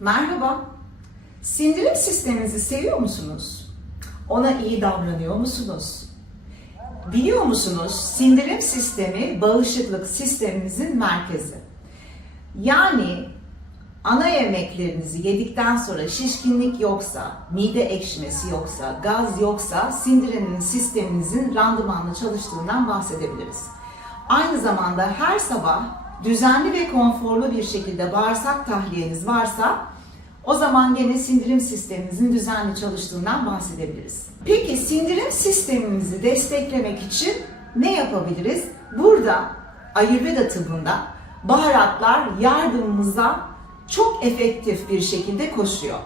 Merhaba. Sindirim sisteminizi seviyor musunuz? Ona iyi davranıyor musunuz? Biliyor musunuz? Sindirim sistemi bağışıklık sisteminizin merkezi. Yani ana yemeklerinizi yedikten sonra şişkinlik yoksa, mide ekşimesi yoksa, gaz yoksa sindirim sisteminizin randımanlı çalıştığından bahsedebiliriz. Aynı zamanda her sabah düzenli ve konforlu bir şekilde bağırsak tahliyeniz varsa o zaman gene sindirim sisteminizin düzenli çalıştığından bahsedebiliriz. Peki sindirim sistemimizi desteklemek için ne yapabiliriz? Burada Ayurveda tıbbında baharatlar yardımımıza çok efektif bir şekilde koşuyor.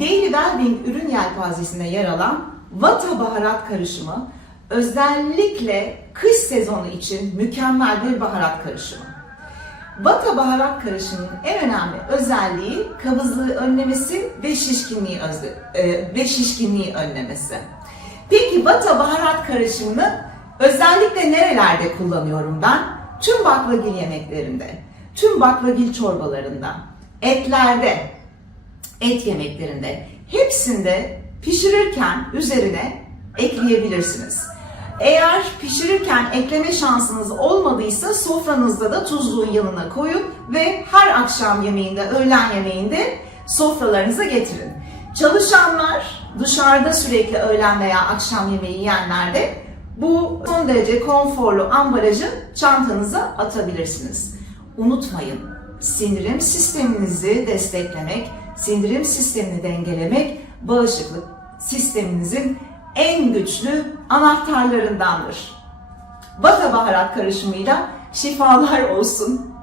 Daily Wellbeing ürün yelpazesinde yer alan Vata baharat karışımı özellikle kış sezonu için mükemmel bir baharat karışımı. Vata baharat karışımının en önemli özelliği kabızlığı önlemesi ve şişkinliği e, ve şişkinliği önlemesi. Peki Vata baharat karışımını özellikle nerelerde kullanıyorum ben? Tüm baklagil yemeklerinde, tüm baklagil çorbalarında, etlerde, et yemeklerinde hepsinde pişirirken üzerine ekleyebilirsiniz. Eğer pişirirken ekleme şansınız olmadıysa sofranızda da tuzluğun yanına koyun ve her akşam yemeğinde, öğlen yemeğinde sofralarınıza getirin. Çalışanlar dışarıda sürekli öğlen veya akşam yemeği yiyenler de bu son derece konforlu ambalajı çantanıza atabilirsiniz. Unutmayın, sindirim sisteminizi desteklemek, sindirim sistemini dengelemek bağışıklık sisteminizin en güçlü anahtarlarındandır. Vata baharat karışımıyla şifalar olsun.